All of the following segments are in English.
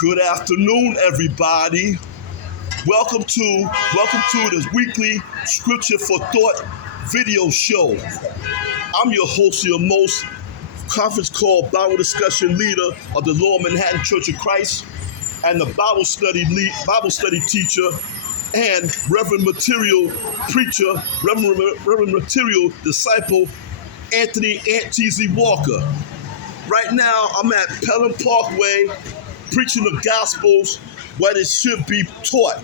Good afternoon, everybody. Welcome to this weekly Scripture for Thought video show. I'm your host, your most conference call Bible discussion leader of the Lower Manhattan Church of Christ, and the Bible study teacher, and Reverend-Material preacher, Reverend-Material disciple, Anthony Aunt T.Z. Walker. Right now, I'm at Pelham Parkway, preaching the Gospels where it should be taught.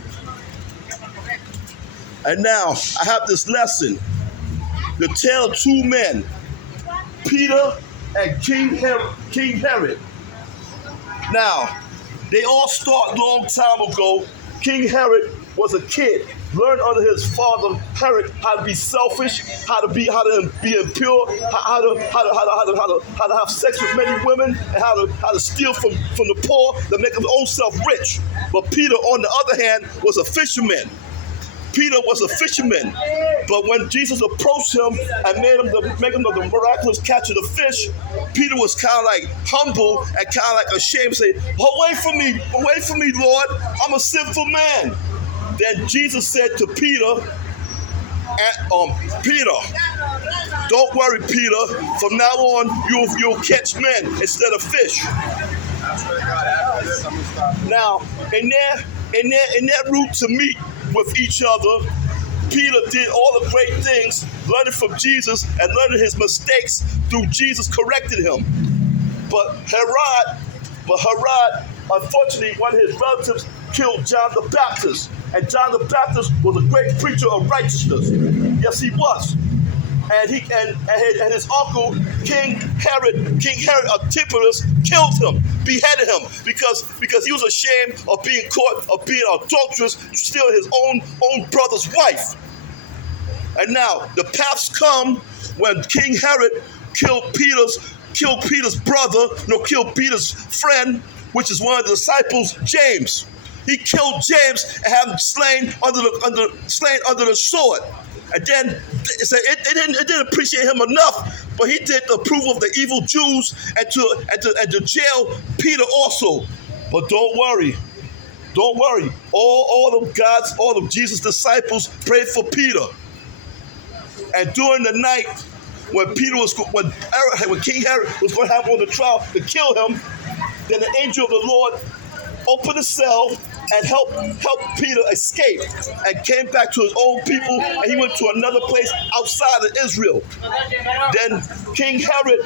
And now, I have this lesson, the tale of two men, Peter and King Herod. Now, they all start long time ago. King Herod was a kid, learned under his father Herod how to be selfish, how to be impure, how to have sex with many women, and how to steal from the poor to make his own self rich. But Peter, on the other hand, was a fisherman. Peter was a fisherman, but when Jesus approached him and make him the miraculous catch of the fish, Peter was kind of like humble and kind of like ashamed, saying, away from me, Lord, I'm a sinful man. Then Jesus said to Peter, Peter, don't worry, Peter, from now on you'll catch men instead of fish. Now, in their route to meet with each other, Peter did all the great things, learning from Jesus and learning his mistakes through Jesus corrected him. But Herod, unfortunately, one of his relatives killed John the Baptist. And John the Baptist was a great preacher of righteousness. Yes, he was. And his uncle, King Herod Antipas, killed him, beheaded him, because he was ashamed of being caught of being adulterous, stealing his own brother's wife. And now the paths come when King Herod killed Peter's friend, which is one of the disciples, James. He killed James and had him slain under the sword. And then it didn't appreciate him enough, but he did the approval of the evil Jews and to jail Peter also. But don't worry. All of Jesus' disciples prayed for Peter. And during the night, when King Herod was going to have him on the trial to kill him, then the angel of the Lord opened the cell and helped Peter escape and came back to his own people, and he went to another place outside of Israel. Then King Herod,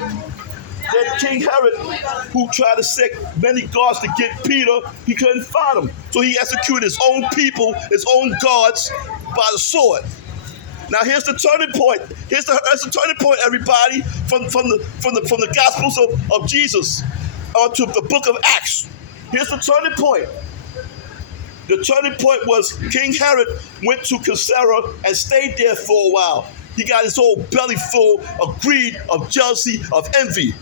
who tried to set many guards to get Peter, he couldn't find him. So he executed his own people, his own guards, by the sword. Now here's the turning point. Here's the turning point, everybody, from the Gospels of Jesus to the book of Acts. Here's the turning point. The turning point was King Herod went to Caesarea and stayed there for a while. He got his whole belly full of greed, of jealousy, of envy.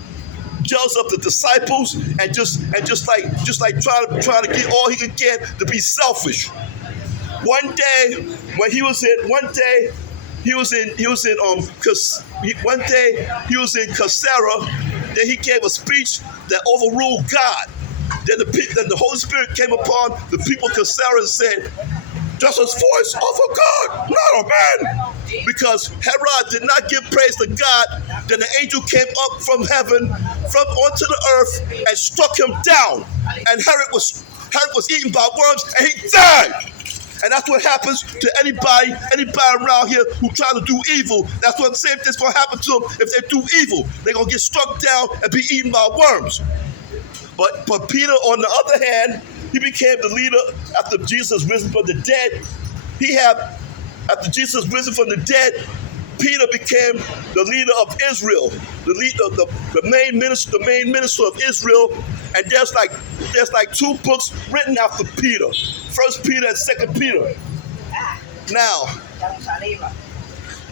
Jealous of the disciples and just like trying to get all he could get to be selfish. One day he was in Caesarea. Then he gave a speech that overruled God. Then the Holy Spirit came upon the people of Caesarea and said, "Just as voice of a God, not a man." Because Herod did not give praise to God, then the angel came up from heaven, onto the earth, and struck him down. And Herod was eaten by worms, and he died. And that's what happens to anybody around here who try to do evil. That's what the same thing's going to happen to them if they do evil. They're going to get struck down and be eaten by worms. But Peter, on the other hand, he became the leader after Jesus risen from the dead. After Jesus risen from the dead, Peter became the leader of Israel, the main minister of Israel. And there's like two books written after Peter, 1 Peter and 2 Peter. Now,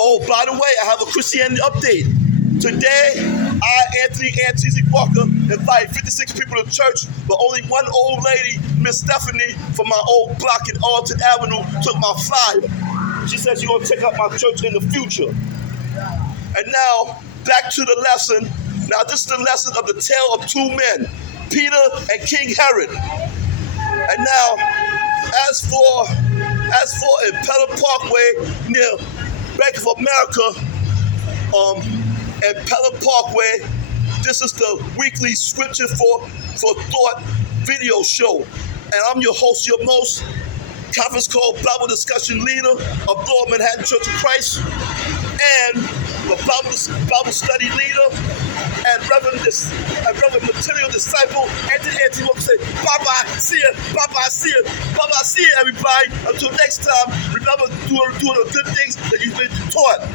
oh, by the way, I have a Christianity update. Today, I, Anthony Aunt T.Z. Walker, invited 56 people to church, but only one old lady, Miss Stephanie, from my old block in Alton Avenue, took my flyer. She said she's going to take out my church in the future. And now, back to the lesson. Now, this is the lesson of the tale of two men, Peter and King Herod. And now, as for in Pelham Parkway near Bank of America, and Pelham Parkway, this is the weekly Scripture for Thought video show. And I'm your host, your most conference call Bible discussion leader of Lower Manhattan Church of Christ, and the Bible study leader and Reverend-Material disciple, Anthony Walker. Say, bye-bye, see ya, bye-bye, see ya, bye-bye, see ya, everybody. Until next time, remember doing the good things that you've been taught.